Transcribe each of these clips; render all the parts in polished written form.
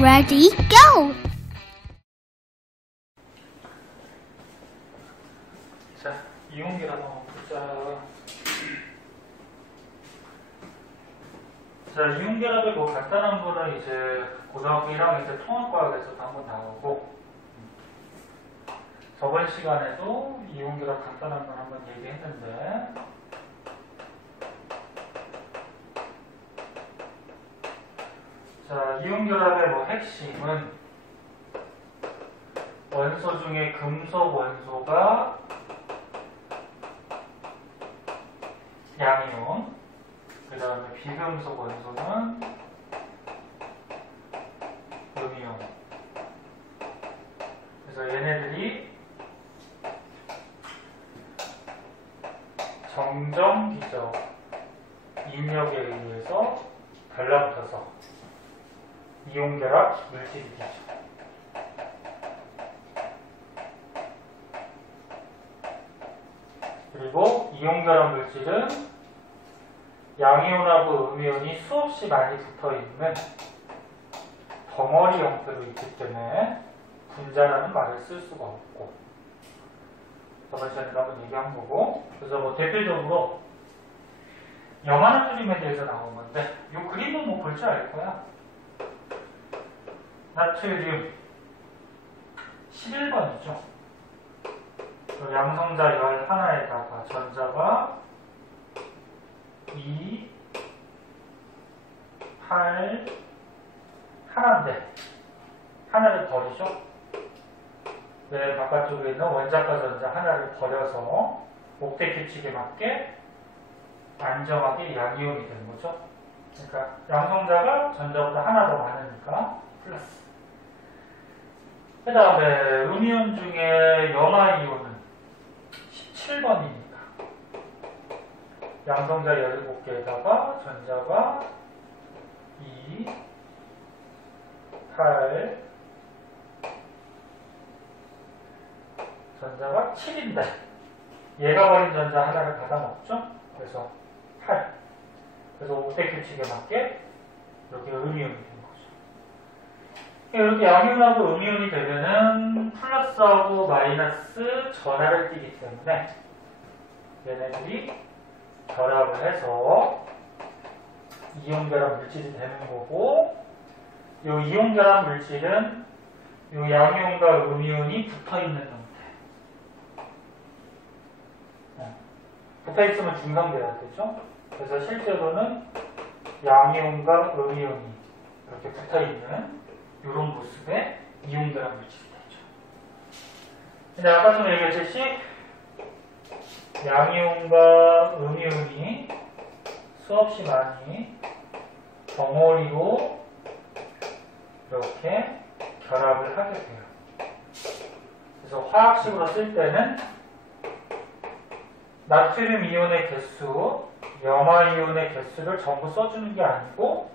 Ready, go! 자, 이용계라 한번 보자. 자, 이용계랍의 뭐 간단한 거는 이제 고등학교 1학년 때 통합과학에서도 한번 나오고, 저번 시간에도 이용계랍 간단한 건 한번 얘기했는데, 자, 이용결합의 뭐 핵심은 원소 중에 금속 원소가 양이온, 그 다음에 비금속 원소는 음이온. 그래서 얘네들이 정정기적 인력에 의해서 달라붙어서 이용결합 물질이 되죠. 그리고 이용결합 물질은 양이온하고 음이온이 수없이 많이 붙어있는 덩어리 형태로 있기 때문에 분자라는 말을 쓸 수가 없고, 저번 시간에도 한번 얘기한 거고, 그래서 뭐 대표적으로 염화나트륨에 대해서 나온 건데, 이 그림은 뭐 볼 줄 알 거야. 나트륨 11번이죠. 양성자 열 하나에다가 전자가 2, 8, 하나인데 하나를 버리죠. 네, 바깥쪽에 있는 원자과 전자 하나를 버려서 옥대 규칙에 맞게 안정하게 양이온이 되는 거죠. 그러니까 양성자가 전자보다 하나 더 많으니까 플러스. 그 다음에 음이온 중에 염화이온은 17번이니까 양성자 17개에다가 전자가 2, 8, 전자가 7인데 얘가 버린 전자 하나를 받아먹죠. 그래서 8. 그래서 옥대 규칙에 맞게 이렇게 음이온이 됩니다. 이렇게 양이온하고 음이온이 되면은 플러스하고 마이너스 전하를 띠기 때문에 얘네들이 결합을 해서 이온결합 물질이 되는 거고, 이 이온결합 물질은 이 양이온과 음이온이 붙어있는 형태. 붙어있으면 중성돼야 되죠. 그래서 실제로는 양이온과 음이온이 이렇게 붙어있는 이런 모습의 이온결합 물질이 되죠. 근데 아까 전에 얘기했듯이 양이온과 음이온이 수없이 많이 덩어리로 이렇게 결합을 하게 돼요. 그래서 화학식으로 쓸 때는 나트륨 이온의 개수, 염화이온의 개수를 전부 써주는 게 아니고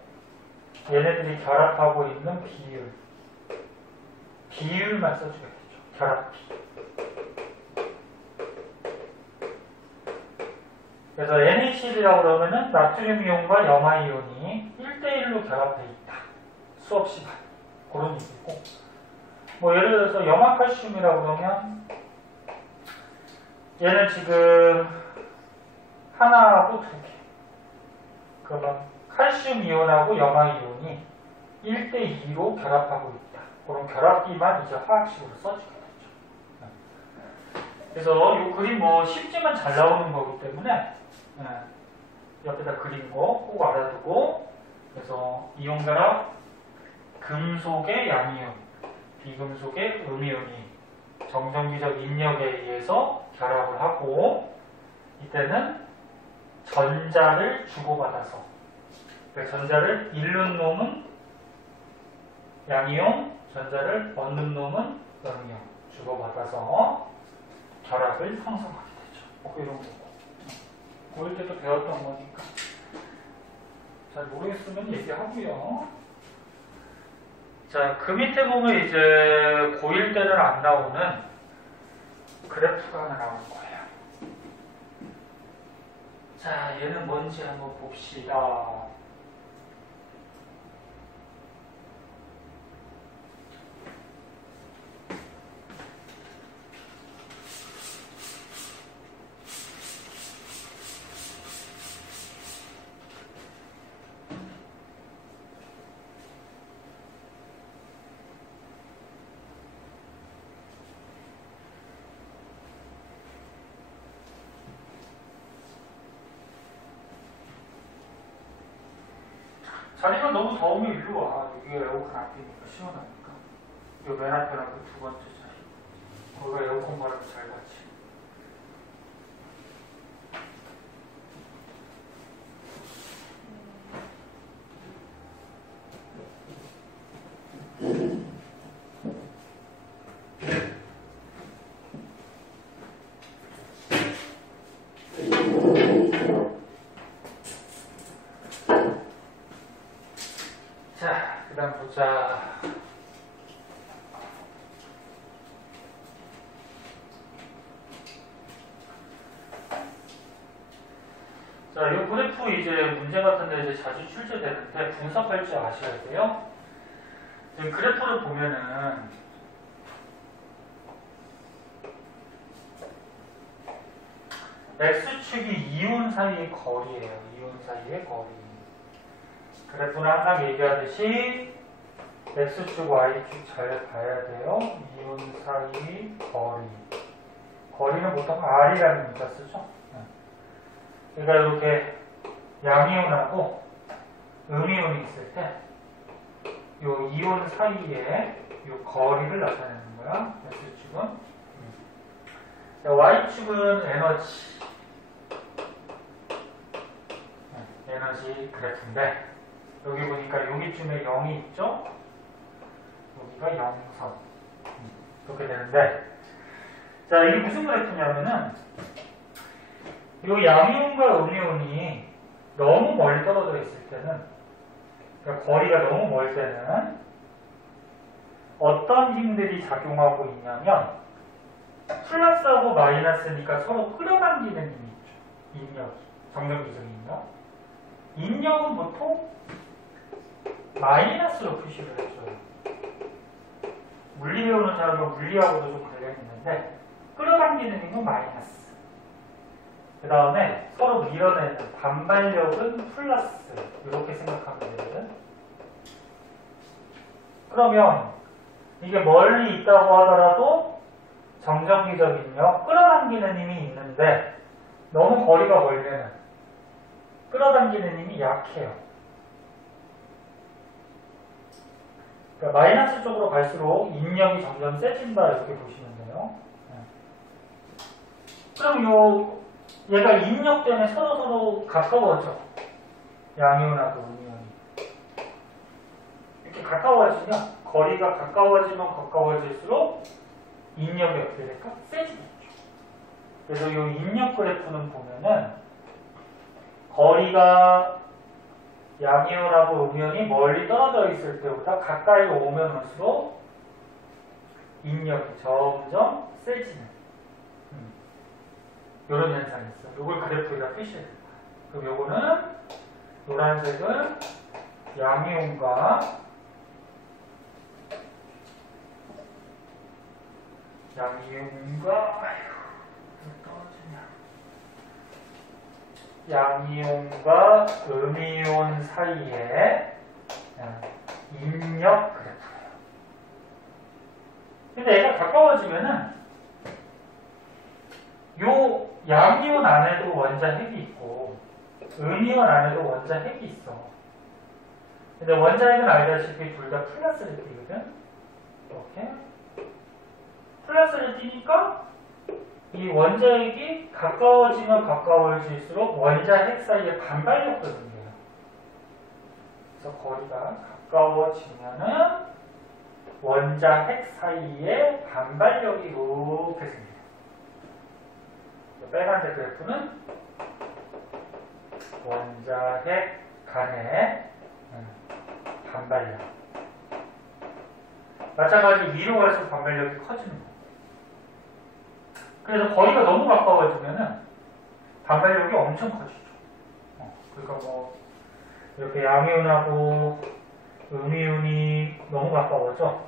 얘네들이 결합하고 있는 비율만 써주게 되죠. 결합비. 그래서 NaCl이라고 그러면은 나트륨 이온과 염화 이온이 1대1로 결합해 있다. 수없이 많이. 그런 얘기고. 뭐 예를 들어서 염화칼슘이라고 그러면 얘는 지금 하나하고 2개. 그러면 칼슘 이온하고 염화 이온이 1대2로 결합하고 있다. 그런 결합비만 이제 화학식으로 써주게 되죠. 그래서 이 그림 뭐 쉽지만 잘 나오는 거기 때문에 옆에다 그린 거 꼭 알아두고, 그래서 이온결합 금속의 양이온, 비금속의 음이온이 정정기적 인력에 의해서 결합을 하고, 이때는 전자를 주고받아서, 그러니까 전자를 잃는 놈은 양이온, 전자를 얻는 놈은 음이온 주고받아서 결합을 형성하게 되죠. 뭐 이런 거고. 고1 때도 배웠던 거니까 잘 모르겠으면 얘기하고요. 자, 그 밑에 보면 이제 고1 때는 안 나오는 그래프가 하나 나올 거예요. 자, 얘는 뭔지 한번 봅시다. 자리가 너무 더우면 일로 와. 여기 에어컨 앞이니까 시원하니까. 요 맨 앞에랑 그 두 번째 자리. 거기가 에어컨 바람이 잘 받지. 자, 그 다음 보자. 자, 이 그래프 이제 문제 같은데 이제 자주 출제되는데 분석할 줄 아셔야 돼요. 지금 그래프를 보면은 X축이 이온 사이의 거리예요. 이온 사이의 거리. 그래프는 항상 얘기하듯이 X축, Y축 잘 봐야 돼요. 이온 사이 거리. 거리는 보통 R이라는 문자 쓰죠. 그러니까 이렇게 양이온하고 음이온이 있을 때 이 이온 사이에 이 거리를 나타내는 거야. X축은. Y축은 에너지. 에너지 그래프인데 여기 보니까 여기쯤에 0이 있죠? 여기가 0선. 이렇게 되는데 자, 이게 무슨 그래프냐면은 이 양이온과 음이온이 너무 멀리 떨어져 있을 때는 그러니까 거리가 너무 멀 때는 어떤 힘들이 작용하고 있냐면 플러스하고 마이너스니까 서로 끌어당기는 힘이 있죠. 인력이. 정전기적 인력. 인력은 보통 마이너스로 표시를 해줘요. 물리 배우는 사람은 물리하고도 좀 관련이 있는데 끌어당기는 힘은 마이너스. 그 다음에 서로 밀어내는 반발력은 플러스. 이렇게 생각하면 되거든. 그러면 이게 멀리 있다고 하더라도 정전기적 인력, 끌어당기는 힘이 있는데 너무 거리가 멀면은 끌어당기는 힘이 약해요. 그러니까 마이너스 쪽으로 갈수록 인력이 점점 세진다 이렇게 보시면 돼요. 그럼 얘가 인력 때문에 서로 가까워져. 양이온하고 음이온이. 이렇게 가까워지면 거리가 가까워지면 가까워질수록 인력이 어떻게 될까? 세지겠죠. 그래서 이 인력 그래프는 보면은 거리가 양이온하고 음이온이 멀리 떨어져 있을 때보다 가까이 오면 올수록 인력이 점점 세지는 이런 현상이 있어요. 이걸 그래프에다 표시해야 됩니다. 그럼 요거는 노란색은 양이온과 양이온과 음이온 사이의 인력 그래프예요. 근데 얘가 가까워지면은 요 양이온 안에도 원자 핵이 있고 음이온 안에도 원자 핵이 있어. 근데 원자 핵은 알다시피 둘 다 플러스를 띄거든. 이렇게 플러스를 띄니까 이 원자 핵이 가까워지면 가까워질수록 원자 핵 사이에 반발력도 생겨요. 그래서 거리가 가까워지면은 원자 핵 사이에 반발력이 이렇게 생겨요. 빨간색 그래프는 원자 핵 간의 반발력. 마찬가지로 위로 갈수록 반발력이 커지는 거예요. 그래서 거리가 너무 가까워지면은 반발력이 엄청 커지죠. 그러니까 뭐 이렇게 양이온하고 음이온이 너무 가까워져.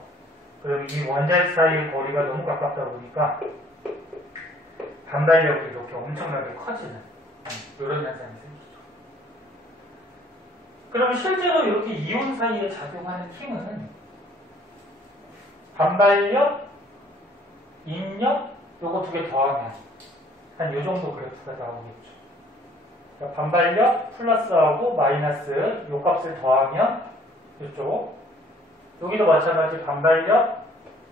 그럼 이 원자 핵 사이의 거리가 너무 가깝다 보니까 반발력이 이렇게 엄청나게 커지는 이런 현상이 생기죠. 그럼 실제로 이렇게 이온 사이에 작용하는 힘은 반발력, 인력, 요거 두 개 더하면 한 요 정도 그래프가 나오겠죠. 그러니까 반발력 플러스하고 마이너스 요 값을 더하면 이쪽 여기도 마찬가지 반발력,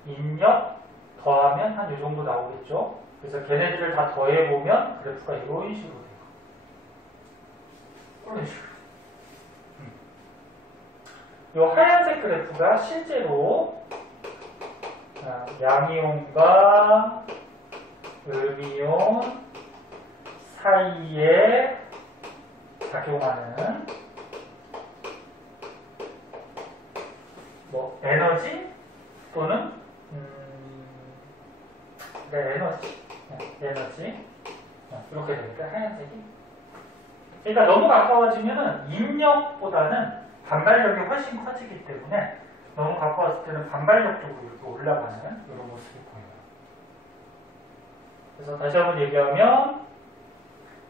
인력 더하면 한 요 정도 나오겠죠. 그래서 걔네들을 다 더해보면 그래프가 이런 식으로 돼요. 이런 식으로. 요 하얀색 그래프가 실제로 양이온과 음이온 사이에 작용하는 뭐 에너지 또는 에너지 이렇게 되니까 하얀색이. 그러니까 너무 가까워지면은 인력보다는 반발력이 훨씬 커지기 때문에 너무 가까웠을 때는 반발력 쪽으로 이렇게 올라가는 이런 모습이 보여요. 그래서 다시 한번 얘기하면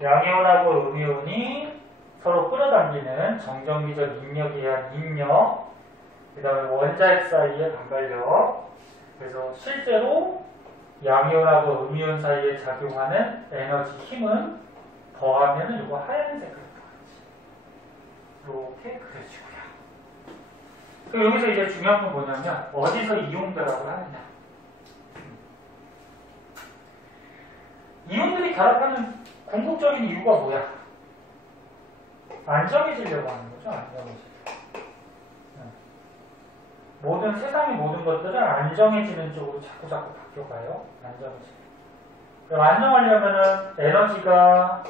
양이온하고 음이온이 서로 끌어당기는 정전기적 인력에 의한 인력, 그 다음에 원자핵 사이의 반발력. 그래서 실제로 양이온하고 음이온 사이에 작용하는 에너지 힘은 더하면 이거 하얀색 그래프가 이렇게 그려지고요. 그리고 여기서 이제 중요한 건 뭐냐면 어디서 이온 결합을 하느냐. 이온들이 결합하는 궁극적인 이유가 뭐야? 안정해지려고 하는 거죠. 안정해지려고. 모든 세상의 모든 것들은 안정해지는 쪽으로 자꾸 바뀌어가요. 안정해지려. 그럼 안정하려면은 에너지가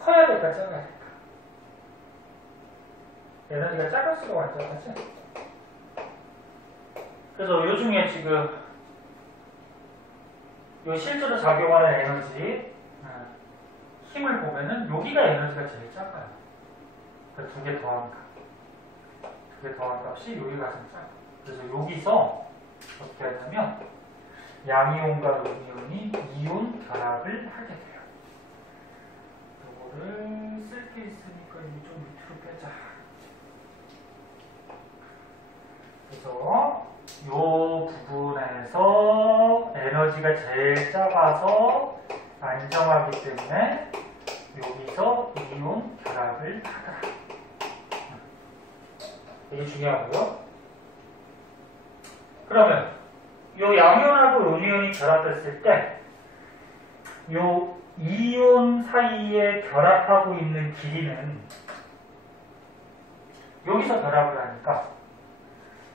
커야 될까 작아야 될까? 에너지가 작을수록 안정하지. 그래서 요 중에 지금 요 실제로 작용하는 에너지 힘을 보면은 여기가 에너지가 제일 작아요. 그 두 개 더한 값. 두 개 더한 값이 여기가 가장 작아요. 그래서 여기서 어떻게 하냐면 양이온과 음이온이 이온 결합을 하게 돼요. 이거를 쓸 게 있으니까 이제 좀 밑으로 빼자. 그래서 요 부분에서 에너지가 제일 작아서 안정하기 때문에 여기서 이온 결합을 하더라. 이게 중요하고요. 그러면 요 양이온하고 음이온이 결합했을 때 요 이온 사이에 결합하고 있는 길이는 여기서 결합을 하니까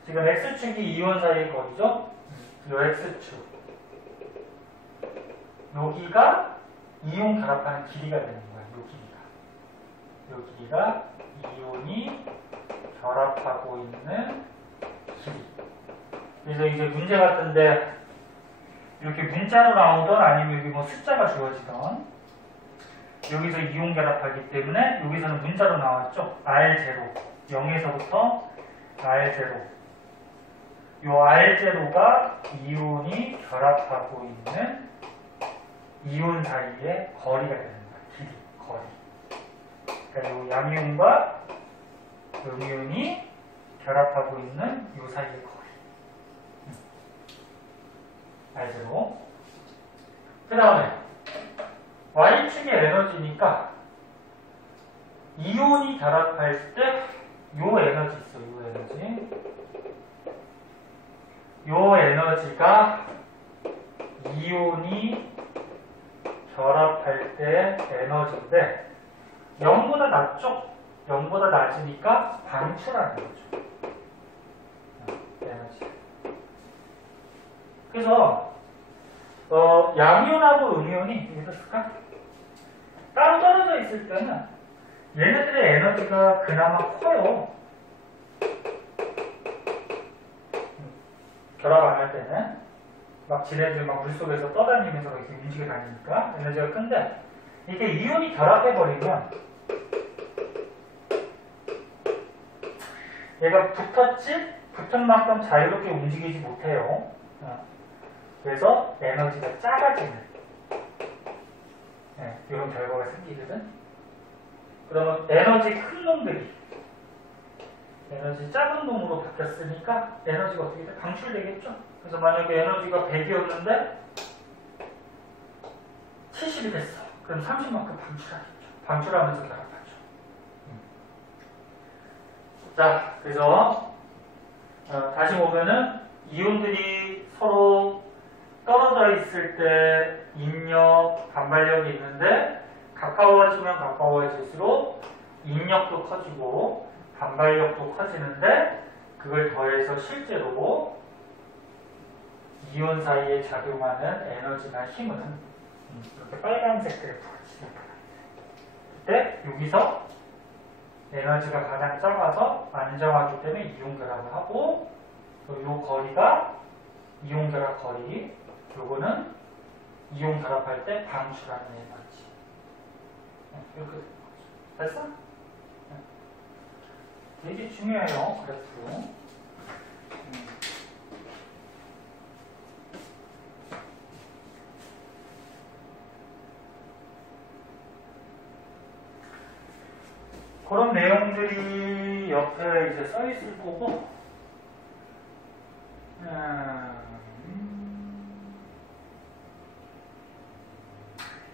지금 X축이 이온 사이의 거리죠? 요 X축 여기가 이온 결합하는 길이가 되는 거야. 요 길이가 이온이 결합하고 있는 길이. 그래서 이제 문제 같은데 이렇게 문자로 나오던 아니면 여기 뭐 숫자가 주어지던 여기서 이온 결합하기 때문에 여기서는 문자로 나왔죠. R0 0에서부터 R0 요 R0가 이온이 결합하고 있는 이온 사이의 거리가 되는 거야. 길이, 거리. 그러니까 요 양이온과 음이온이 결합하고 있는 요 사이의 거리. R0. 그 다음에 Y축의 에너지니까 이온이 결합할 때 요 에너지 있어. 요 에너지. 요 에너지가 이온이 결합할 때 에너지인데 0보다 낮죠? 0보다 낮으니까 방출하는 거죠. 에너지. 그래서 양이온하고 음이온이 여기서 쓸까? 따로 떨어져 있을 때는 얘네들의 에너지가 그나마 커요. 결합 안 할 때는 막 지네들 막 물속에서 떠다니면서 이렇게 움직여 다니니까 에너지가 큰데 이게 이온이 결합해버리면 얘가 붙었지? 붙은 만큼 자유롭게 움직이지 못해요. 그래서 에너지가 작아지는 이런 결과가 생기거든. 그러면 에너지 큰 놈들이 에너지 작은 놈으로 바뀌었으니까 에너지가 어떻게 돼? 방출되겠죠? 그래서 만약에 에너지가 100이었는데 70이 됐어. 그럼 30만큼 방출하겠죠. 방출하면서 결합하죠. 자, 그래서 다시 보면은 이온들이 서로 떨어져 있을 때 인력, 반발력이 있는데 가까워지면 가까워질수록 인력도 커지고 반발력도 커지는데 그걸 더해서 실제로 이온 사이에 작용하는 에너지나 힘은 이렇게 빨간색 그래프가 지나가요. 그때 여기서 에너지가 가장 작아서 안정하기 때문에 이온 결합을 하고 이 거리가 이온 결합 거리, 요거는 이온 결합할 때 방출하는 에너지. 이렇게 되는 거죠. 됐어? 되게 중요해요, 그래프. 그런 내용들이 옆에 이제 써 있을 거고,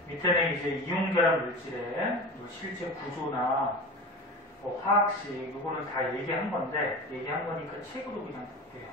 밑에는 이제 이온 결합 물질의 실제 구조나 뭐 화학식, 이거는 다 얘기한 건데, 얘기한 거니까 책으로 그냥 볼게요.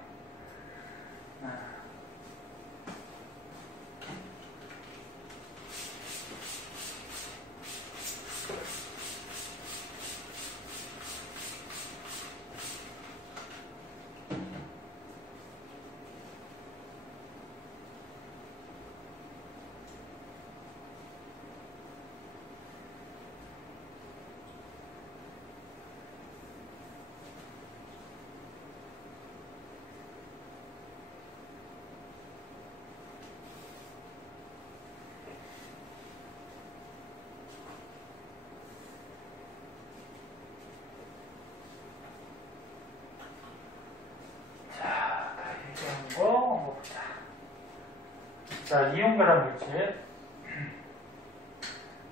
자, 이온 결합 물질.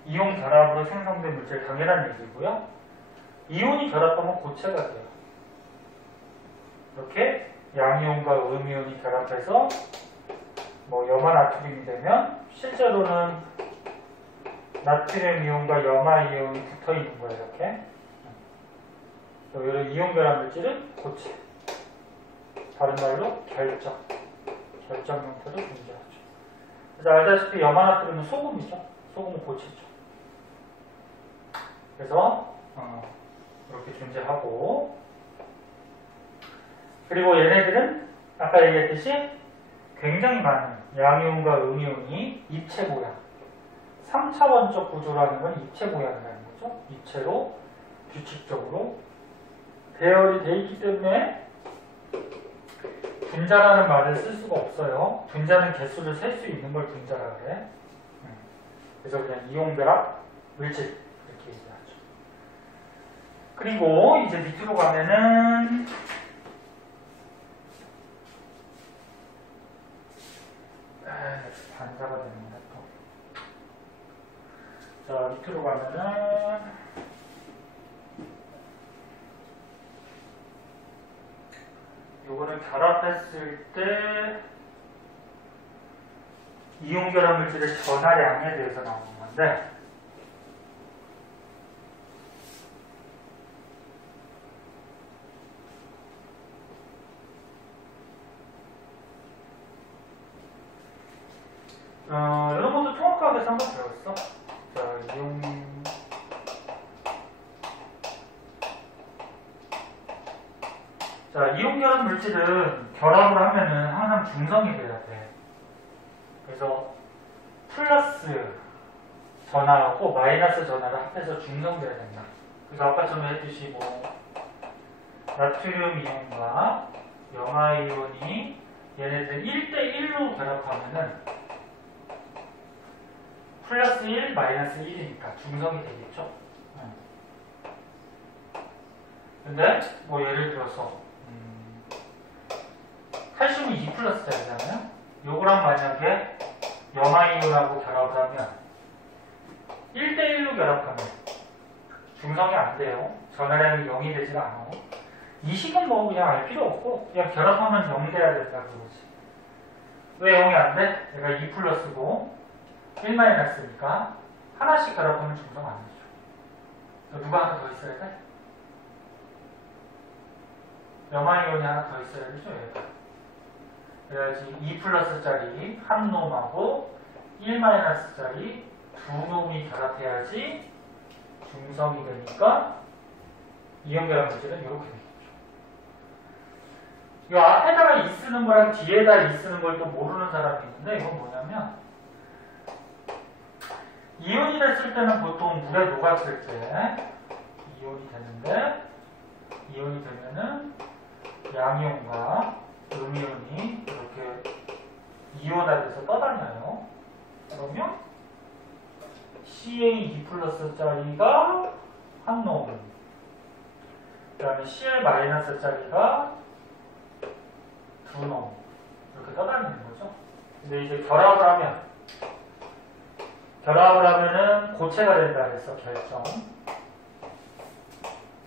이온 결합으로 생성된 물질 당연한 얘기고요. 이온이 결합하면 고체가 돼요. 이렇게 양이온과 음이온이 결합해서 뭐 염화나트륨이 되면 실제로는 나트륨 이온과 염화 이온이 붙어 있는 거예요. 이렇게. 이런 이온 결합 물질은 고체. 다른 말로 결정 형태로 존재하죠. 그래서 알다시피 염화나트륨은 소금이죠. 소금은 고체죠. 그래서 이렇게 존재하고, 그리고 얘네들은 아까 얘기했듯이 굉장히 많은 양이온과 음이온이 입체 모양, 3차원적 구조라는 건 입체 모양이라는 거죠. 입체로 규칙적으로 배열이 되어 있기 때문에 분자라는 말을 쓸 수가 없어요. 분자는 개수를 셀 수 있는 걸 분자라 그래. 그래서 그냥 이온결합 물질 이렇게 얘기하죠. 그리고 이제 밑으로 가면은 반사가 됩니다. 또. 자, 밑으로 가면은 요거는 결합했을 때 이온 결합 물질의 전하량에 대해서 나오는 건데, 이런 것도 통합과학에서 한번 배웠어. 자, 이온 결합 물질은 결합을 하면은 항상 중성이 돼야 돼. 그래서 플러스 전하하고 마이너스 전하를 합해서 중성돼야 된다. 그래서 아까처럼 했듯이 뭐 나트륨 이온과 염화 이온이 얘네들 1대1로 결합하면은 플러스 1, 마이너스 1이니까 중성이 되겠죠. 근데 뭐 예를 들어서 칼슘이 2 플러스 자리잖아요. 요거랑 만약에 염화이온하고 결합을 하면 1대1로 결합하면 중성이 안 돼요. 전하량이 0이 되지가 않아. 이 식은 뭐 그냥 알 필요 없고 그냥 결합하면 0 돼야 된다 그러지. 왜 0이 안 돼? 얘가 2 플러스고 1 마이너스니까 하나씩 결합하면 중성 안 되죠. 누가 하나 더 있어야 돼? 염화이온이 하나 더 있어야 되죠, 얘가. 그래야지 2+짜리 한 놈하고 1-짜리 두 놈이 결합해야지 중성이 되니까 이온 결합 물질은 이렇게 되겠죠. 이 앞에다가 이 쓰는 거랑 뒤에다 이 쓰는 걸 또 모르는 사람이 있는데 이건 뭐냐면 이온이 됐을 때는 보통 물에 녹았을 때 이온이 되는데 이온이 되면은 양이온과 음이온이 이렇게 이온화돼서 떠다녀요. 그러면 CA2+짜리가 한 놈, 그 다음에 Cl-짜리가 두 놈, 이렇게 떠다니는 거죠. 근데 이제 결합을 하면은 고체가 된다 그래서 결정.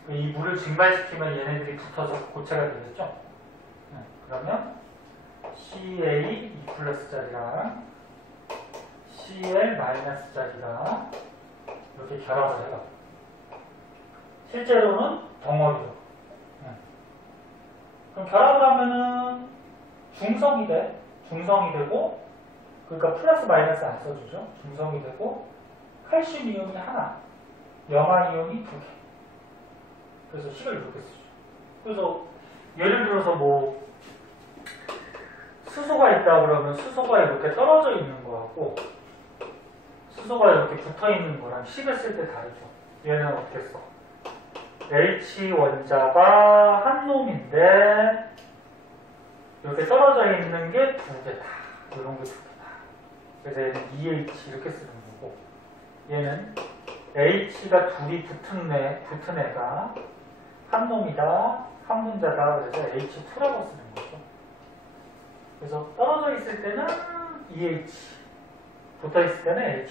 이 물을 증발시키면 얘네들이 붙어서 고체가 되겠죠. 그러면 CA2+짜리랑 Cl-짜리가 이렇게 결합을 해요. 실제로는 덩어리로. 그럼 결합을 하면은 중성이 되고, 그러니까 플러스 마이너스 안 써주죠. 중성이 되고, 칼슘 이온이 하나, 염화 이온이 두 개. 그래서 식을 이렇게 쓰죠. 그래서 예를 들어서 뭐 수소가 있다 그러면 수소가 이렇게 떨어져 있는 거하고 수소가 이렇게 붙어 있는 거랑 식을 쓸 때 다르죠. 얘는 어떻게 써? H 원자가 한 놈인데 이렇게 떨어져 있는 게 두 개다. 이런 게 두 개다. 그래서 얘는 EH 이렇게 쓰는 거고 얘는 H가 둘이 붙은 애가 한 놈이다, 한 분자다. 그래서 H2라고 쓰는 거죠. 그래서 떨어져 있을 때는 EH, 붙어 있을 때는 H2.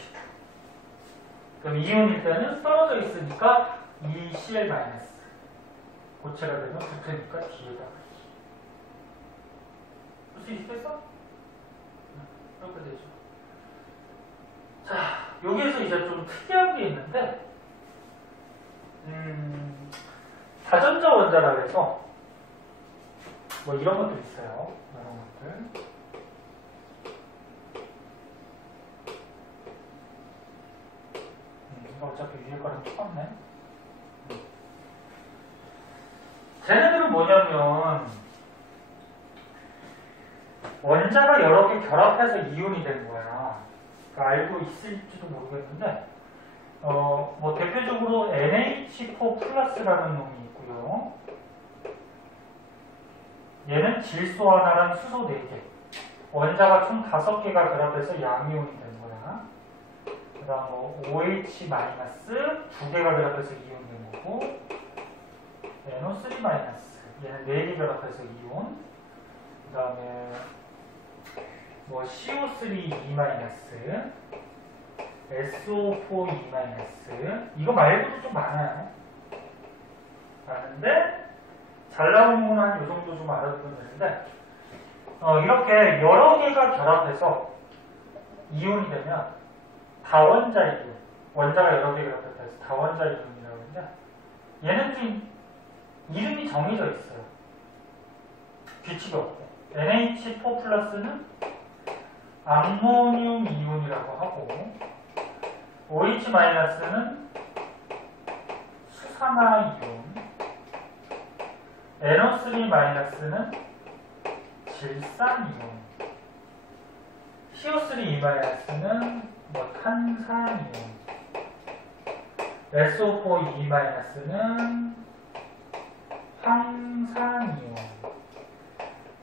그럼 이온일 때는 떨어져 있으니까 ECl-. 고체가 되면 붙으니까 뒤에다. 볼 수 있겠어? 이렇게 되죠. 자, 여기에서 이제 좀 특이한 게 있는데, 다전자 원자라 해서 뭐 이런 것들 있어요. 이런 것들. 이거 어차피 위에 거랑 똑같네. 쟤네들은 뭐냐면 원자가 여러 개 결합해서 이온이 된 거야. 그러니까 알고 있을지도 모르겠는데 뭐 대표적으로 NH4+라는 놈이 있고요. 얘는 질소 하나랑 수소 4개. 원자가 총 5개가 결합해서 양이온이 된 거야. 그 다음 뭐 OH- 2개가 결합해서 이온 된 거고, NO3- 얘는 4개 결합해서 이온. 그 다음에 뭐 CO3- SO4- 이거 말고도 좀 많아요. 많은데 잘 나오는 건 한 이 정도 좀 알아두면 되는데 이렇게 여러 개가 결합해서 이온이 되면 다원자 이온, 원자가 여러 개 결합해서 다원자 이온이라고 하는데 얘는 좀 이름이 정해져 있어요. 규칙이 없고 NH4+는 암모늄 이온이라고 하고 OH-는 수산화 이온, NO3-는 질산 이온, CO3-는 뭐 탄산 이온, SO4-는 황산 이온.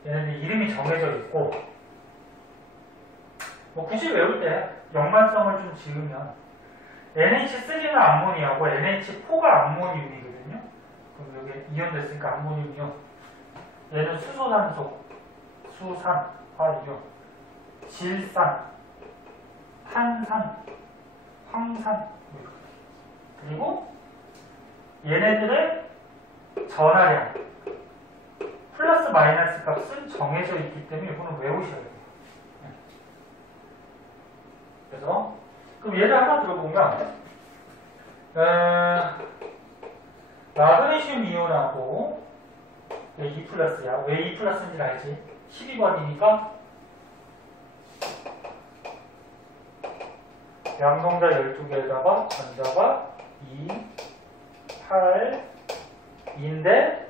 얘네들 이름이 정해져 있고 뭐 굳이 외울 때 연관성을 좀 지으면 NH3는 암모니아고 NH4가 암모늄이거든요. 그럼 여기 이온 됐으니까 암모늄이온. 얘는 수소산소, 수산, 화이온, 질산, 탄산, 황산. 그리고 얘네들의 전하량, 플러스 마이너스 값은 정해져 있기 때문에 이거는 외우셔야 돼요. 그래서 그럼 예를 하나 들어보면 마그네슘 이온하고 왜 2 플러스야? 왜 2 플러스인지 알지? 12번이니까 양성자 12개에다가 전자가 2, 8, 2인데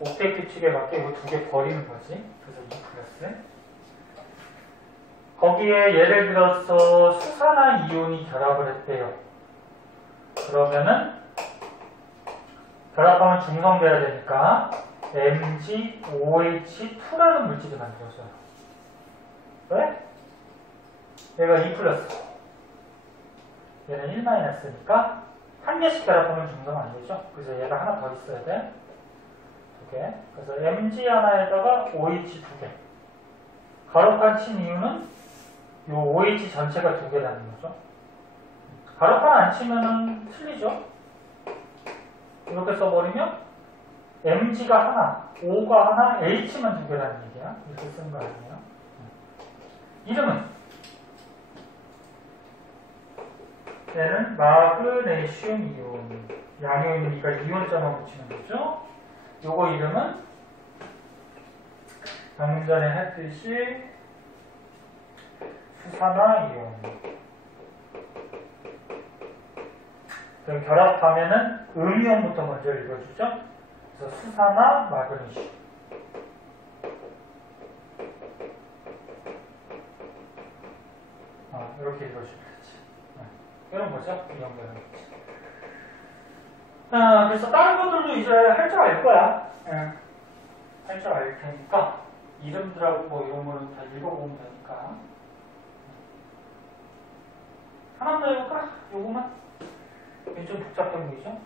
옥텟 규칙에 맞게 이거 2개 버리는 거지. 그래서 2 플러스. 거기에 예를 들어서 수산화 이온이 결합을 했대요. 그러면은 결합하면 중성돼야 되니까 MgOH2라는 물질이 만들어져요. 왜? 얘가 2 플러스. 얘는 1 마이너스니까 한 개씩 결합하면 중성 안 되죠. 그래서 얘가 하나 더 있어야 돼. 2개. 그래서 Mg 하나에다가 OH 2개. 가로판 친 이유는 이 OH 전체가 2개라는 거죠. 가로판 안 치면은 틀리죠. 이렇게 써버리면 Mg가 하나, O가 하나, H만 2개라는 얘기야. 이렇게 쓰는 거 아니에요? 이름은 얘는 마그네슘 이온. 양이온이니까 이온자만 붙이면 되죠. 요거 이름은 방금 전에 했듯이 수산화 이온. 그럼 결합하면은 음이온부터 먼저 읽어주죠. 그래서 수산화 마그네슘. 이렇게 읽어주면 되지. 이런 거죠. 이 연결은 거지. 그래서 다른 것들도 이제 할 줄 알 거야. 할 줄 알 테니까 이름들하고 뭐 이런 거는 다 읽어보면 되니까. 하나 더 해볼까? 요거만. 이게 좀 복잡해 보이죠?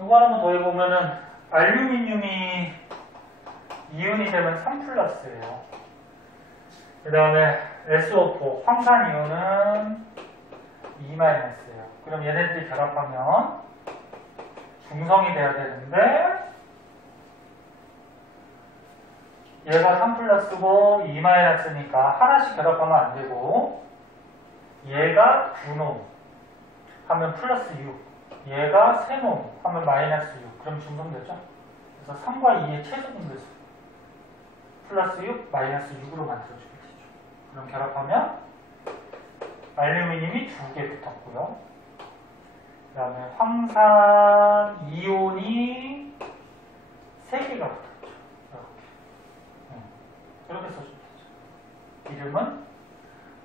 요거 하나만 더 해보면은 알루미늄이 이온이 되면 3 플러스예요. 그 다음에 SO4 황산이온은 2 마이너스예요. 그럼 얘네들이 결합하면 중성이 돼야 되는데 얘가 3 플러스고 2 마이너스니까 하나씩 결합하면 안 되고 얘가 2노 하면 플러스 6, 얘가 3노 하면 마이너스 6. 그럼 중성되죠? 그래서 3과 2의 최소 공배수 플러스 6, 마이너스 6으로 만들어주게 되죠. 그럼 결합하면 알루미늄이 2개 붙었고요. 그 다음에 황산 이온이 3개가 붙었죠. 이렇게 써주면 되죠. 이름은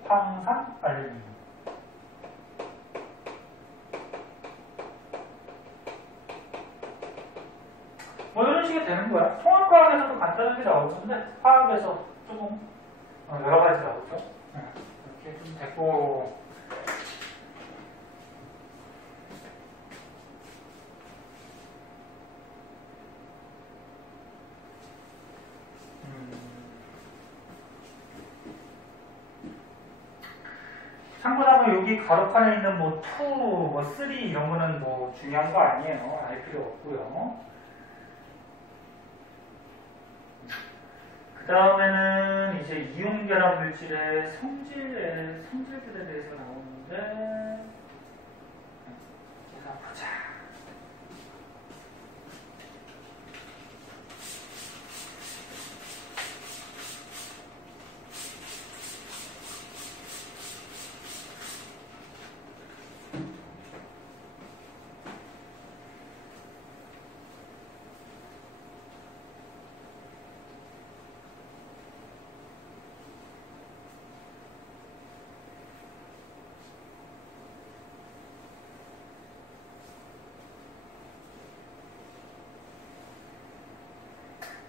황산 알루미늄. 뭐 이런 식이 되는 거야. 통합과학에서도 간단하게 나오는데 화학에서 조금 여러 가지 나오죠. 이렇게 좀 됐고. 참고로 여기 가로판에 있는 뭐 2, 뭐 3 이런 거는 뭐 중요한 거 아니에요. 알 필요 없고요. 그 다음에는 이제 이온 결합 물질의 성질들에 대해서 나오는데, 자, 보자.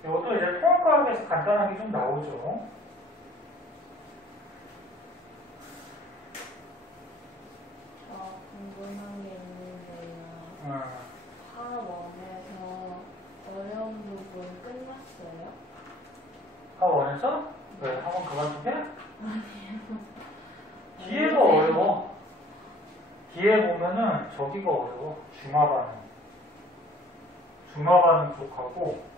이것도 이제 통합과학에서 간단하게 좀 나오죠. 궁금한 게 있는데요. 하원에서 어려운 부분 끝났어요? 하원에서? 왜? 하원 그만두게? 아니요. 뒤에가 어려워. 뒤에 보면은 저기가 어려워. 중화반응 쪽하고.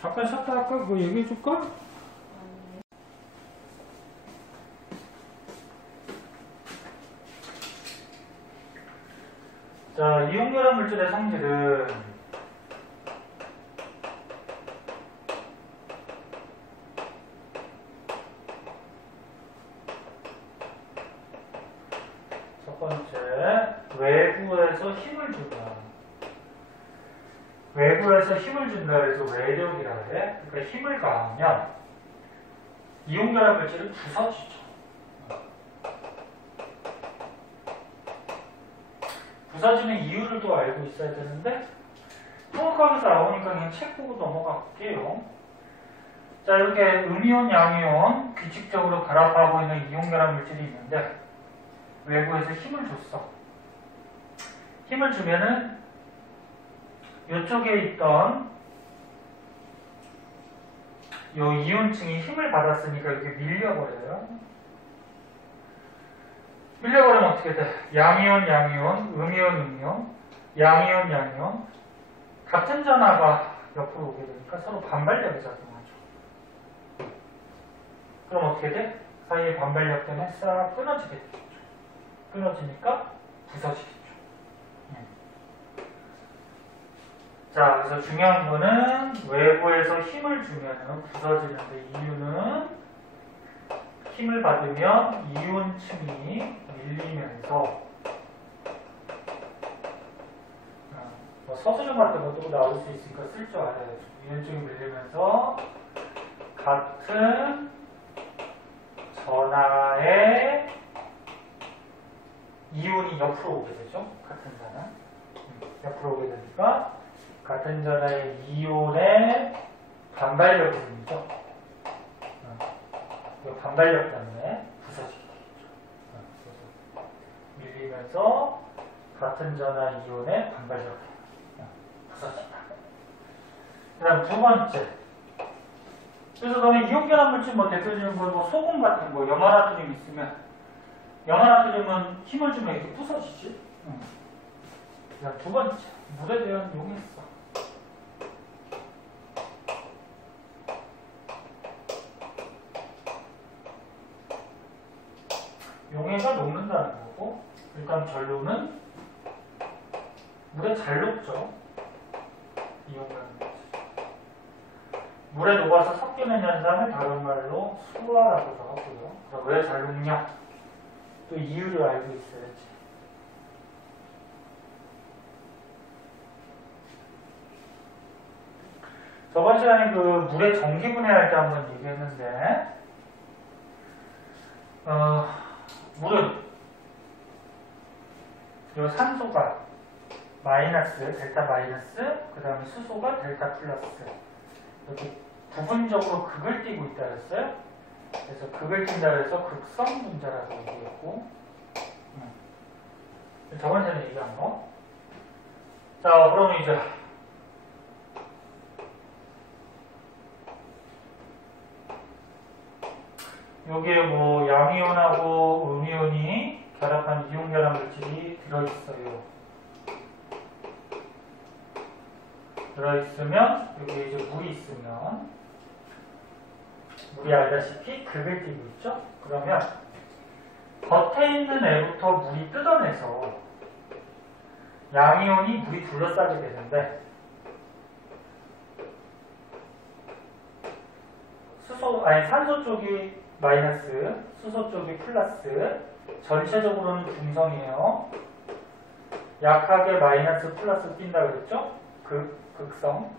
잠깐 쉬었다 할까? 뭐 얘기해줄까? 아니요. 이온결합 물질의 성질은 첫 번째, 외부에서 힘을 준다. 외부에서 힘을 준다 해서 외력이라 그래. 그러니까 힘을 가하면 이온결합 물질은 부서지죠. 부서지는 이유를 또 알고 있어야 되는데 통역학에서 나오니까 그냥 책 보고 넘어갈게요. 자, 이렇게 음이온, 양이온 규칙적으로 결합하고 있는 이온결합 물질이 있는데 외부에서 힘을 줬어. 힘을 주면은 이쪽에 있던 요 이온층이 힘을 받았으니까 이렇게 밀려버려요. 밀려버리면 어떻게 돼? 양이온, 양이온, 음이온, 음이온, 양이온, 양이온 같은 전하가 옆으로 오게 되니까 서로 반발력이 작용하죠. 그럼 어떻게 돼? 사이의 반발력 때문에 싹 끊어지게 되죠. 끊어지니까 부서지겠죠. 자, 그래서 중요한 거는 외부에서 힘을 주면 부서지는데 이유는 힘을 받으면 이온층이 밀리면서 서술형 같은 것도 나올 수 있으니까 쓸 줄 알아야죠. 이온층이 밀리면서 같은 전하의 이온이 옆으로 오게 되죠. 같은 전하. 옆으로 오게 되니까 같은 전하의 이온의 반발력이 생기죠. 이 반발력 때문에 부서지게 되죠. 밀리면서 같은 전하 이온의 반발력 부서진다. 그 다음 두 번째. 그래서 너네 이온결합 물질 뭐 대표적인 거 뭐 소금 같은 거 염화나트륨 있으면 염화나트륨은 힘을 주면 이렇게 부서지지. 그 다음 두 번째. 물에 대한 용이있어. 용해가 녹는다는 거고, 일단 전류는 물에 잘 녹죠. 이온결합 물질. 물에 녹아서 섞이는 현상을 다른 말로 수화라고도 하고요. 그럼 왜 잘 녹냐? 또 이유를 알고 있어야지. 저번 시간에 그 물의 전기분해할 때 한번 얘기했는데, 물은 요 산소가 마이너스, 델타 마이너스, 그 다음에 수소가 델타 플러스 이렇게 부분적으로 극을 띠고 있다 그랬어요. 그래서 극을 띈다 그래서 극성 분자라고 얘기했고, 저번 시간에 얘기한 거. 자, 그럼 이제 여기에 뭐 양이온하고 음이온이 결합한 이온결합 물질이 들어있어요. 들어있으면 여기에 이제 물이 있으면 물이 알다시피 극을 띠고 있죠. 그러면 겉에 있는 애부터 물이 뜯어내서 양이온이 물이 둘러싸게 되는데 산소 쪽이 마이너스, 수소 쪽이 플러스, 전체적으로는 중성이에요. 약하게 마이너스 플러스 띈다 그랬죠? 극성.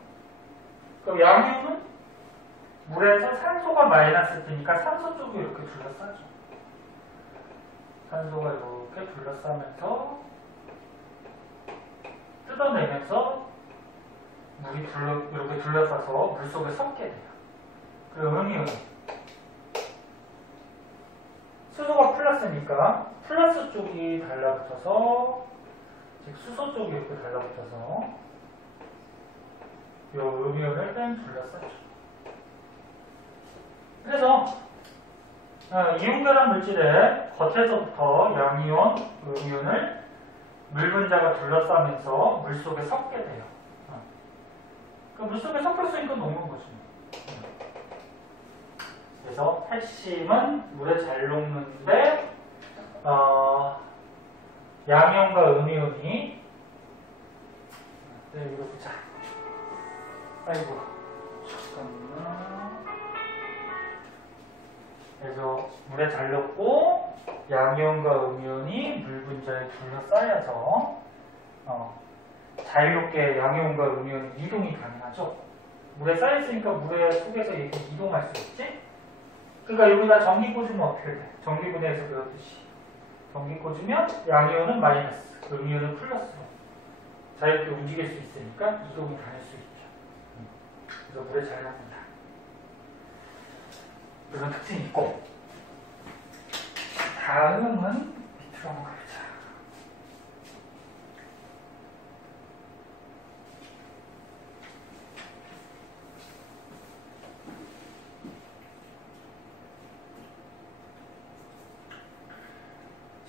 그럼 양이온은 물에서 산소가 마이너스 뜨니까 산소 쪽이 이렇게 둘러싸죠. 산소가 이렇게 둘러싸면서 뜯어내면서 물이 이렇게 둘러싸서 물 속에 섞게 돼요. 그리고 음이온이 수소가 플러스니까 플러스 쪽이 달라붙어서, 즉 수소 쪽이 이렇게 달라붙어서 이 음이온을 뺑 둘러싸죠. 그래서 이온결합 물질의 겉에서부터 양이온, 음이온을 물분자가 둘러싸면서 물 속에 섞게 돼요. 그 물 속에 섞였으니까 녹는 거지. 그래서 핵심은 물에 잘 녹는데 양이온과 음이온이 네, 이거 보자. 아이고, 잠깐만. 그래서 물에 잘 넣고 양이온과 음이온이 물 분자에 둘러싸여서 자유롭게 양이온과 음이온이 이동이 가능하죠. 물에 쌓였으니까 물에 속에서 이렇게 이동할 수 있지? 그러니까 여기다 전기 꽂으면 어떻게 돼? 전기분해에서 그렇듯이 전기 꽂으면 양이온은 마이너스, 음이온은 플러스로 자유롭게 움직일 수 있으니까 이동이 가능할 수 있죠. 그래서 물에 잘 납니다. 그런 특징이 있고, 다음은 밑으로 한번 가보자.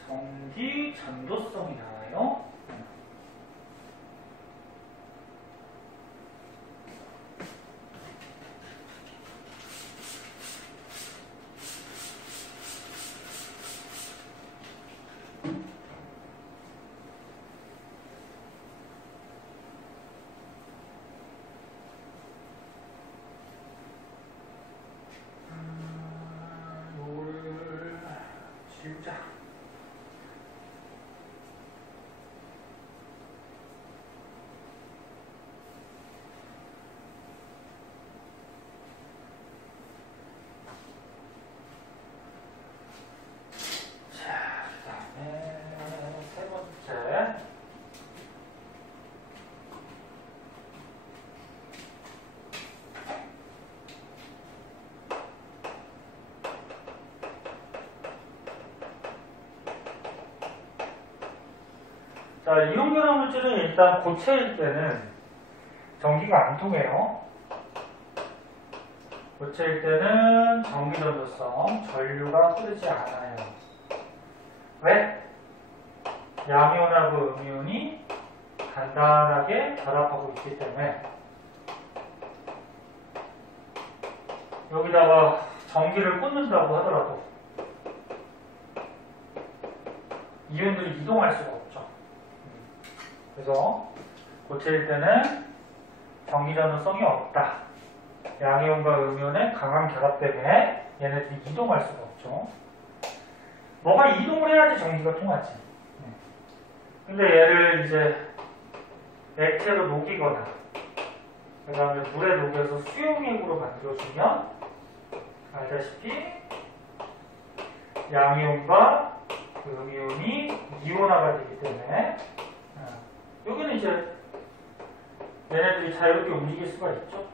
전기 전도성이 나와요. 요거를 지우자. 세 번째. 자, 이온결합 물질은 일단 고체일 때는 전기가 안 통해요. 고체일 때는 전기 전도성, 전류가 흐르지 않아요. 왜? 양이온하고 음이온이 간단하게 결합하고 있기 때문에 여기다가 전기를 꽂는다고 하더라도 이온들이 이동할 수가 없죠. 그래서 고체일 때는 전기 전도성이 없다. 양이온과 음이온의 강한 결합 때문에 얘네들이 이동할 수가 없죠. 뭐가 이동을 해야지 전기가 통하지. 근데 얘를 이제 액체로 녹이거나 그 다음에 물에 녹여서 수용액으로 만들어주면 알다시피 양이온과 음이온이 이온화가 되기 때문에 여기는 이제 얘네들이 자유롭게 움직일 수가 있죠.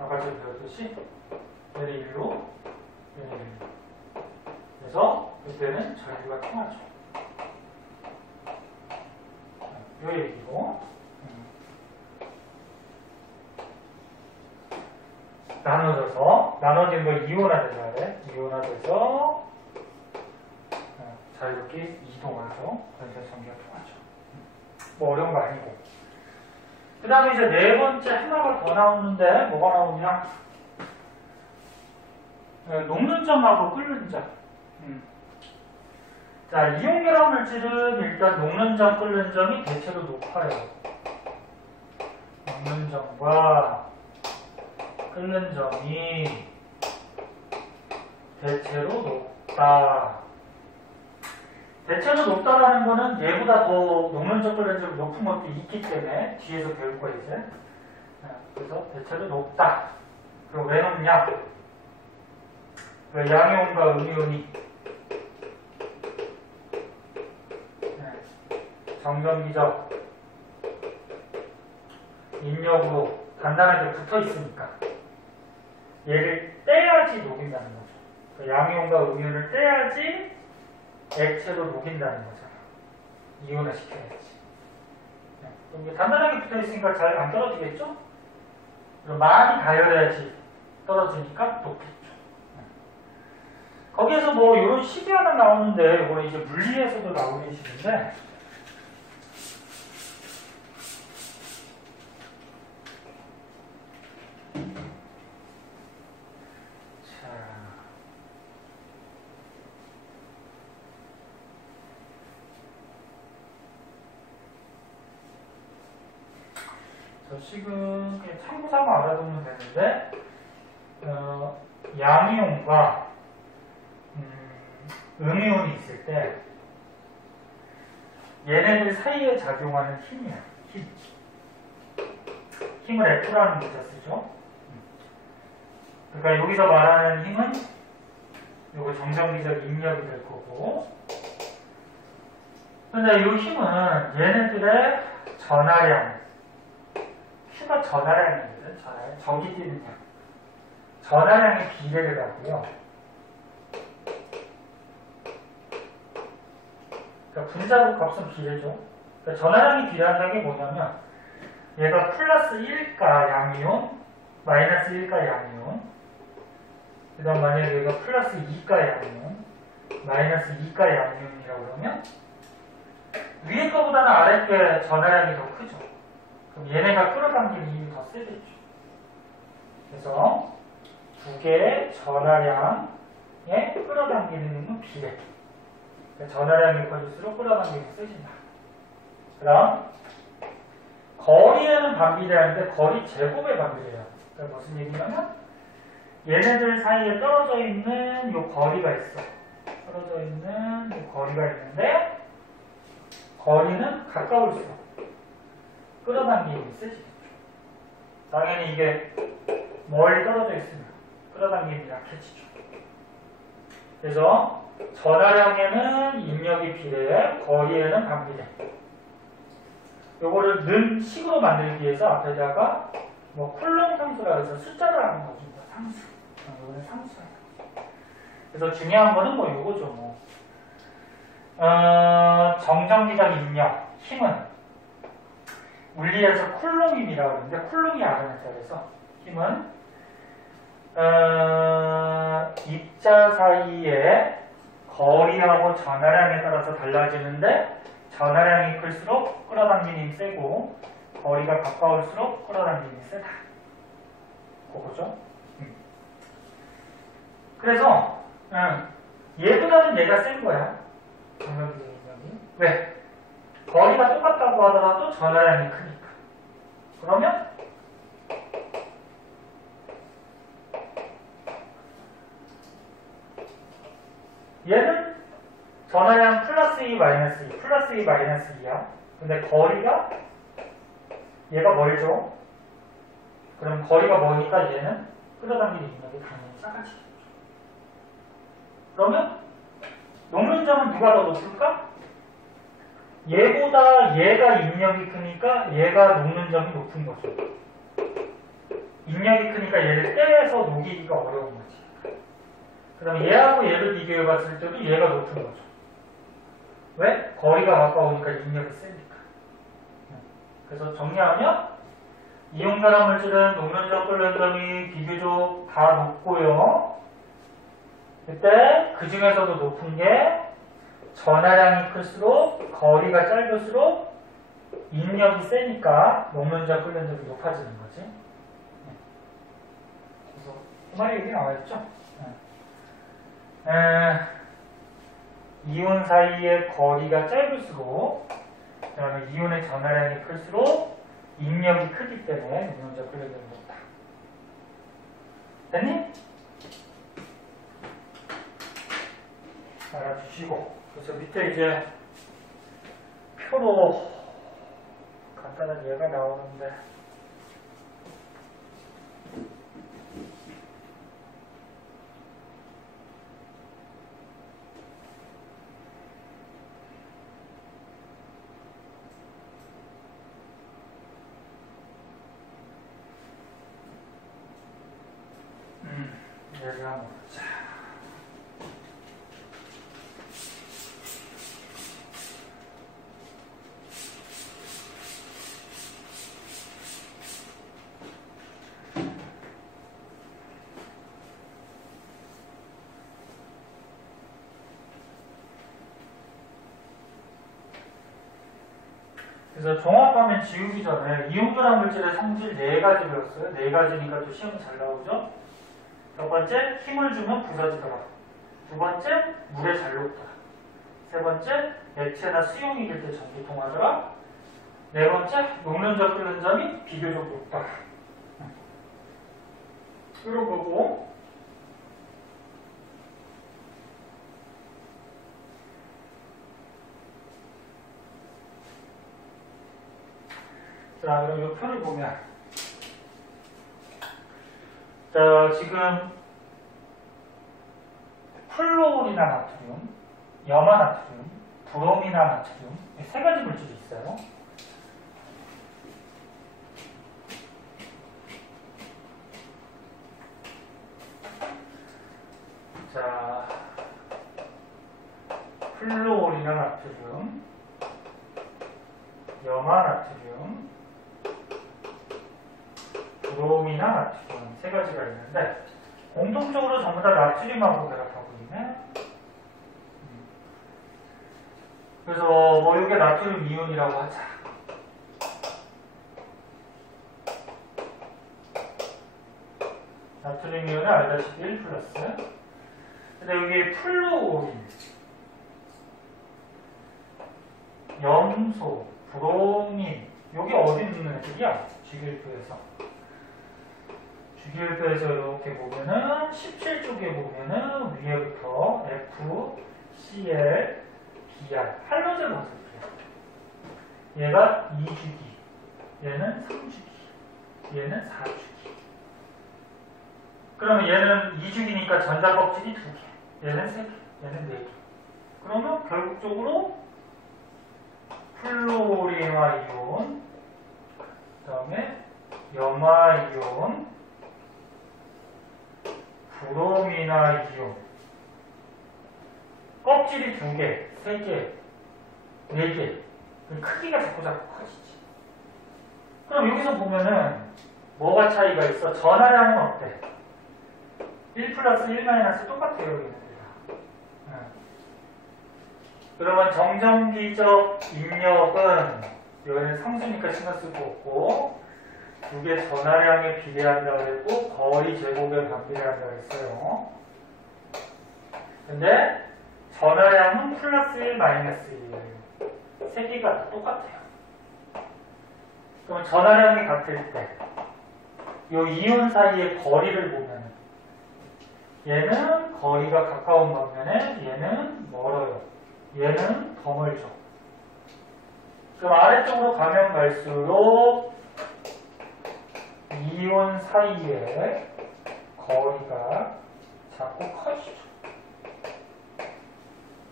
아까 전에 배웠듯이 얘네 일로 얘네 일로. 그래서 이때는 전류가 통하죠. 요 얘기고 나눠진 걸 이온화돼서 하래. 이온화돼서 자유롭게 이동하죠. 그래서 전기가 통하죠. 뭐 어려운 거 아니고. 그 다음에 이제 네 번째 하나가 더 나오는데 뭐가 나오냐? 녹는 점하고 끓는 점. 자, 이온결합 물질은 일단 녹는 점, 끓는 점이 대체로 높아요. 녹는 점과 끓는 점이 대체로 높다. 대체로 높다라는 거는 얘보다 더 녹는 점, 끓는 점이 높은 것도 있기 때문에 뒤에서 배울 거예요, 이제. 그래서 대체로 높다. 그럼 왜 높냐? 양이온과 음이온이 정전기적 인력으로 단단하게 붙어 있으니까 얘를 떼야지 녹인다는 거죠. 양이온과 음이온을 떼야지 액체로 녹인다는 거잖아. 이온화 시켜야지. 그럼 단단하게 붙어 있으니까 잘 안 떨어지겠죠? 그럼 많이 가열해야지 떨어지니까 높겠죠. 거기에서 뭐 이런 식이 하나 나오는데 이거는 이제 물리에서도 나오는 식인데 그래서 식은 그냥 참고삼아 알아두면 되는데 양이온과 음이온이 있을 때 얘네들 사이에 작용하는 힘이야. 힘을 F라는 문자 쓰죠. 그러니까 여기서 말하는 힘은 요거 정전기적 인력이 될 거고, 근데 이 힘은 얘네들의 전하량, Q가 전하량이거든. 전하량, 전기 뛰는 양. 전하량의 비례를 하고요. 그러니까 분자국 값은 비례죠. 그러니까 전하량이 비례한다는 게 뭐냐면 얘가 플러스 1가 양이온, 마이너스 1가 양이온, 그 다음 만약에 얘가 플러스 2가 양이온, 마이너스 2가 양이온이라고 그러면 위에 거보다는 아래 게 전하량이 더 크죠. 그럼 얘네가 끌어당기는 힘이 더 세겠죠. 그래서 두 개의 전하량에 끌어당기는 힘은 비례. 그러니까 전하량이 커질수록 끌어당기는 힘이 세진다. 그럼 거리에는 반비례하는데 거리 제곱에 반비례해요. 그러니까 무슨 얘기냐면 얘네들 사이에 떨어져 있는 이 거리가 있어. 떨어져 있는 이 거리가 있는데 거리는 가까울수록 끌어당기는 힘이 세지겠죠. 당연히 이게 멀리 떨어져 있으면 끌어당기는 힘이 약해지죠. 그래서 전하량에는 인력이 비례해, 거리에는 반비례. 요거를 는 식으로 만들기 위해서 앞에다가 뭐 쿨롱 상수라 해서 숫자를 하는 거죠. 상수. 요거는 상수야. 그래서 중요한 거는 뭐 요거죠. 뭐. 정전기적 인력, 힘은 물리에서 쿨롱임이라고 하는데 쿨롱이 아르네자에서 힘은 입자 사이의 거리하고 전하량에 따라서 달라지는데 전하량이 클수록 끌어당기는 힘이 세고 거리가 가까울수록 끌어당기는 힘이 세다. 그거죠. 그래서 얘보다는 얘가 센 거야. 정전기적 인력이. 왜? 거리가 똑같다고 하더라도 전하량이 크니까. 그러면 얘는 전하량 플러스 2 마이너스 2 플러스 2 마이너스 2야. 근데 거리가 얘가 멀죠. 그럼 거리가 머니까 얘는 끌어당기는 인력이 당연히 작아지겠죠. 그러면 녹는 점은 누가 더 높을까? 얘보다 얘가 인력이 크니까 얘가 녹는 점이 높은 거죠. 인력이 크니까 얘를 떼서 녹이기가 어려운 거지. 그 다음에 얘하고 얘를 비교해 봤을 때도 얘가 높은 거죠. 왜? 거리가 가까우니까 인력이 세니까. 그래서 정리하면 이온결합 물질은 녹는 점, 끓는 점이 비교적 다 높고요. 그때 그 중에서도 높은 게 전하량이 클수록 거리가 짧을수록 인력이 세니까 녹는 점, 끓는 점이 높아지는 거지. 그래서 그 말이 여기 나와 있죠. 이온 사이의 거리가 짧을수록 그 다음에 이온의 전하량이 클수록 인력이 크기 때문에 녹는 점, 끓는 점이 높다. 됐니? 알아주시고, 그래서 밑에 이제 표로 간단한 예가 나오는데 예를 한번 보자. 그래서 종합화면 지우기 전에 이온결합 물질의 성질 4가지 배웠어요. 4가지니까 또 시험이 잘 나오죠. 첫 번째, 힘을 주면 부서지더라. 두 번째, 물에 잘 녹더라. 세 번째, 액체나 수용이 될 때 전기 통하더라. 네 번째, 녹는 점 끓는 점이 비교적 높다. 이런 거고. 자, 그럼 이 표를 보면, 자, 지금 플로올이나 나트륨, 염화나트륨, 브롬이나 나트륨, 이 세 가지 물질이 있어요. 자, 플로올이나 나트륨, 염화나트륨, 브롬이나 나트륨 세 가지가 있는데 공통적으로 전부 다 나트륨하고 결합하고 있네. 그래서 뭐 이게 나트륨 이온이라고 하자. 나트륨 이온은 알다시피 1 플러스. 근데 여기 플루오린, 염소, 브로민, 여기 어디 있는 애들이야? 주기율표에서. 주기율표에서 이렇게 보면은 17쪽에 보면은 위에부터 F, Cl, Br, 할로젠 원소들이야. 얘가 2주기, 얘는 3주기, 얘는 4주기. 그러면 얘는 2주기니까 전자껍질이 2개, 얘는 3개, 얘는 4개. 그러면 결국적으로 플로린화 이온, 그 다음에 염화 이온, 브로미나 이온, 껍질이 2개, 3개, 4개. 크기가 자꾸 커지지. 그럼 여기서 보면은 뭐가 차이가 있어? 전하량은 어때? 1 플러스 1 마이너스 똑같아요, 얘네들이랑. 그러면 정전기적 입력은 여기는 상수니까 신경 쓸 거 없고, 두 개 전하량에 비례한다고 했고 거리 제곱에 반비례한다고 했어요. 근데 전하량은 플러스 1 마이너스 1이에요. 세 개가 다 똑같아요. 그럼 전하량이 같을 때 이 이온 사이의 거리를 보면 얘는 거리가 가까운 반면에 얘는 멀어요. 얘는 더 멀죠. 그럼 아래쪽으로 가면 갈수록 이온 사이의 거리가 자꾸 커지죠.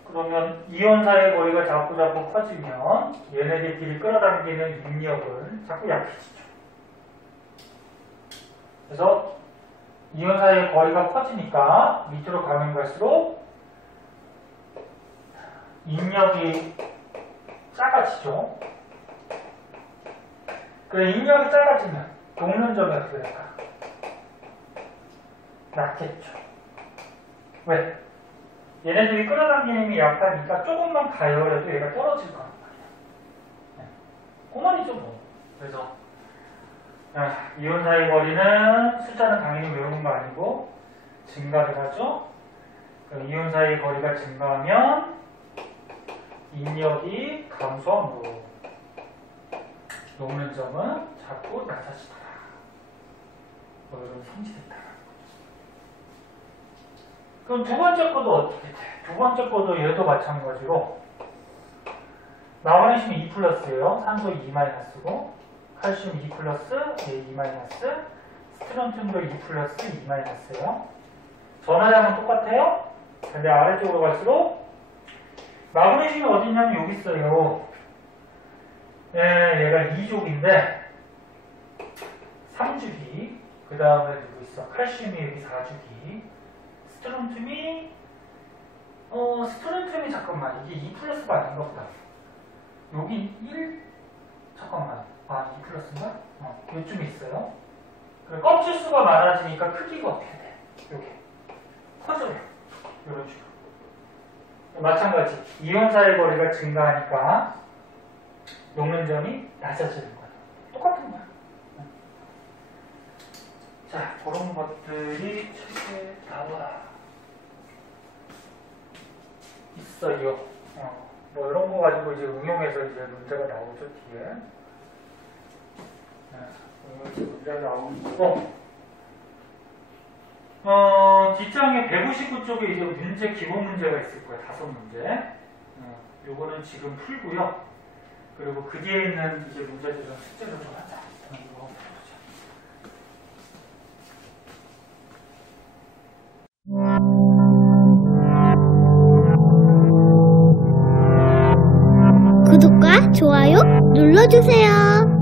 그러면 이온 사이의 거리가 자꾸 커지면 얘네들끼리 끌어당기는 인력은 자꾸 약해지죠. 그래서 이온 사이의 거리가 커지니까 밑으로 가면 갈수록 인력이 작아지죠. 그래, 인력이 작아지면 녹는 점이 어떻게 될까? 낮겠죠. 왜? 얘네들이 끌어당기는 힘이 약하니까 조금만 가열해도 얘가 떨어질 거란 말이야. 그만이죠 뭐. 그래서 이온 사이 거리는 숫자는 당연히 외우는 거 아니고 증가를 하죠. 그럼 이온 사이 거리가 증가하면 인력이 감소함으로 녹는 점은 자꾸 낮아지더라. 이런 성질이다. 그럼 두 번째 거도 어떻게 돼? 두 번째 거도 얘도 마찬가지로 마그네슘이 2 플러스예요. 산소 2 마이너스고, 칼슘 2 플러스, 얘 2 마이너스, 스트론튬도 2 플러스, 2 마이너스예요. 전하량은 똑같아요. 근데 아래쪽으로 갈수록 마그네슘이 어디 있냐면 여기 있어요. 얘가 2족인데 3주기, 그 다음에 누구 있어? 칼슘이 여기 4주기, 스트론튬이 스트론튬이 잠깐만 이게 2 플러스가 아닌가 보다. 여기 1 잠깐만 2 플러스인가? 요쯤 있어요. 껍질 수가 많아지니까 크기가 어떻게 돼? 여기 커져요. 이런 식으로. 마찬가지 이온 사이 거리가 증가하니까 녹는 점이 낮아지는 거예요. 똑같은 거야. 자, 그런 것들이 책에 나와 있어요. 뭐 이런 거 가지고 이제 응용해서 이제 문제가 나오죠, 뒤에. 문제가 나오는 거고. 뒷장에 159쪽에 이제 문제, 기본 문제가 있을 거예요. 5문제. 요거는 지금 풀고요. 그리고 그 뒤에 있는 이제 문제들은 숙제를 좀 하자. 이거 구독과 좋아요 눌러주세요.